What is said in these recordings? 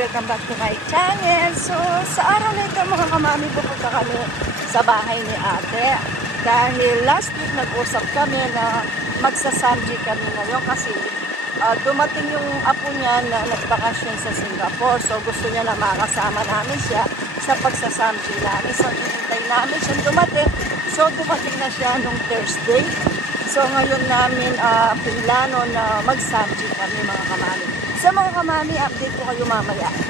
Welcome back to my channel. So, sa araw na ito mga kamami, pupunta kami sa bahay ni ate. Dahil last week nag-usap kami na magsasamji kami ngayon kasi ah, dumating yung apo niya na nagbakasyon sa Singapore. So, gusto niya na makasama namin siya sa pagsasamji namin. So, hinintay namin siya dumating. So, dumating na siya nung Thursday. So ngayon namin uh, plano na mag-samji kami mga kamami. Sa mga kamami, update ko kayo mamaya.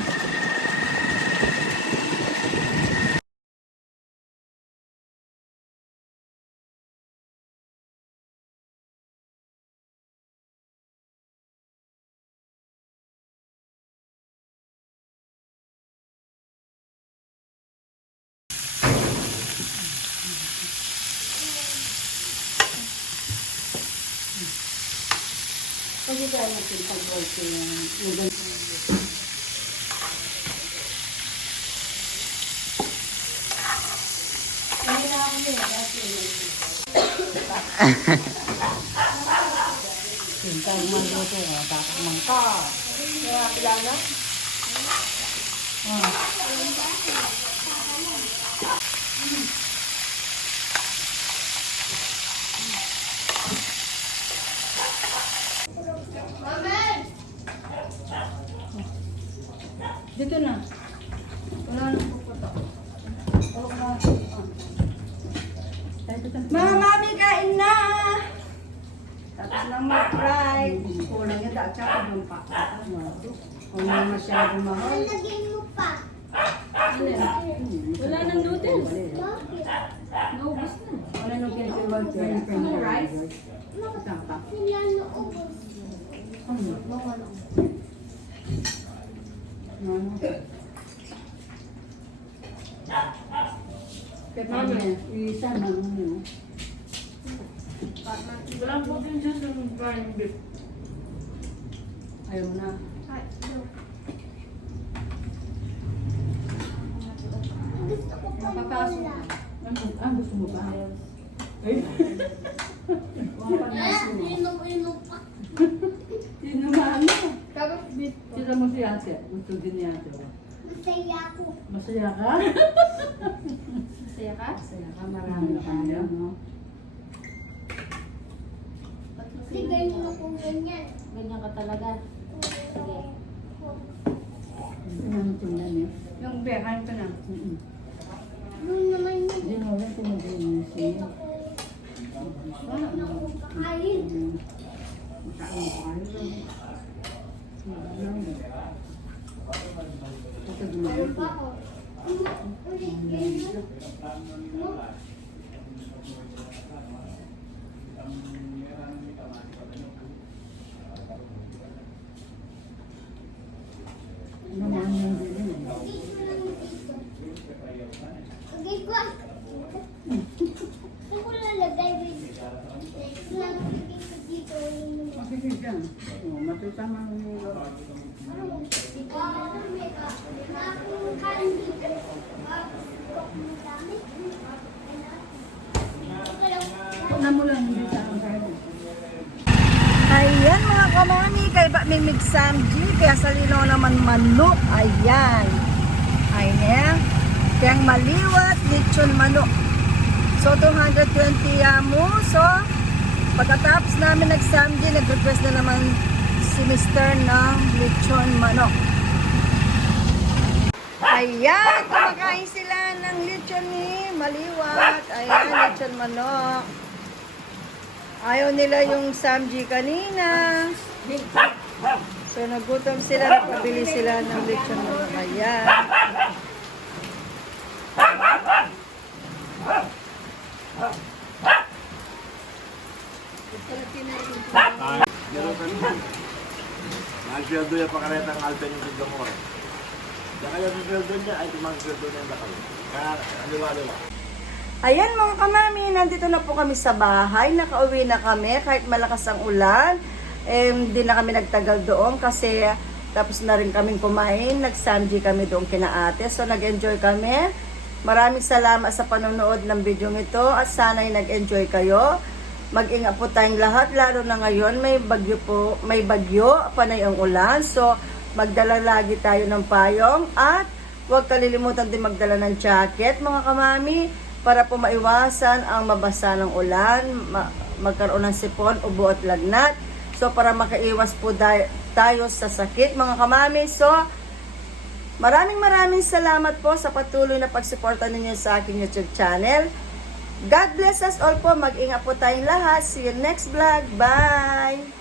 Pag ito ay natin pag-volte yung ganyan. Hindi na ako din. Hindi na ako din. Hindi na ako din. Hindi na Dito na. Wala nang pupunta. Wala na. Mga mami, kain na! Tapos lang mag-fry. Kulang yung dahil tsaka yung pa. Kung na masyado mahal. Lagyan mo pa. Wala nang noodles. Naubos na. Wala nang kinsin mag rice. Tapa. Sila naubos. Ano? Ano? Mami, isa na mo. Walang protein dyan sa frying beef. Ayaw na. Gusto ko pa. Ano? Ah, gusto mo ba? Ay. Sino. inom-inom pa. Sino maano? Tapos beef. Sila mo si ate. Gusto din ni ate. oh. Masaya ako. Masaya ka? Masaya ka? Masaya ka. Marami ka niya, no? Kasi ganyan ako ganyan. Ganyan ka talaga. Sige. Ano mo tingnan niya? Yung kain ka na. Mm-mm. Doon naman yun. Hindi mo rin tinagin siya. Ano ako kakain? Makain ko kayo. Ito Ano gumawa pa ako? Ulit ganyan. Ano man yung bilhin eh. Lagay ko ah. Lalagay? Ko dito. Sige dyan. Yung kain dito. Ah, madami. Una mo lang hindi sa. Ayan mga kamami, kay ba may migsamji, kaya sa lino naman manok. Ayan. Ayan. Kaya maliwat, lechon manok. So, 220 yamo. So, pagkatapos namin nagsamji, nag-request na naman si Mr. ng lechon manok. Ayan, kumakain sila ng lechon ni Maliwat. Ayan, lechon manok. Ayaw nila yung samji kanina. So, nagutom sila. Nagpabili sila ng lechon manok. Ayan. Mag-sweldo yung pakaretang Alpen yung siglo mo eh. Diyan kayo sa sweldo niya, ay mag-sweldo niya na kayo. Kaya, aliwa-aliwa. Ayan mga kamami, nandito na po kami sa bahay. Nakauwi na kami kahit malakas ang ulan. Eh, hindi na kami nagtagal doon kasi tapos na rin kaming kumain. Nag-samji kami doon kina ate. So nag-enjoy kami. Maraming salamat sa panonood ng video ito at sana'y nag-enjoy kayo. Mag-ingat po tayong lahat, lalo na ngayon may bagyo po, may bagyo, panay ang ulan. So, magdala lagi tayo ng payong at huwag kalilimutan din magdala ng jacket mga kamami para po maiwasan ang mabasa ng ulan, ma- magkaroon ng sipon, ubo at lagnat. So para makaiwas po tayo sa sakit mga kamami. So maraming maraming salamat po sa patuloy na pagsuporta ninyo sa aking YouTube channel. God bless us all po. Mag-ingat po tayong lahat. See you next vlog. Bye!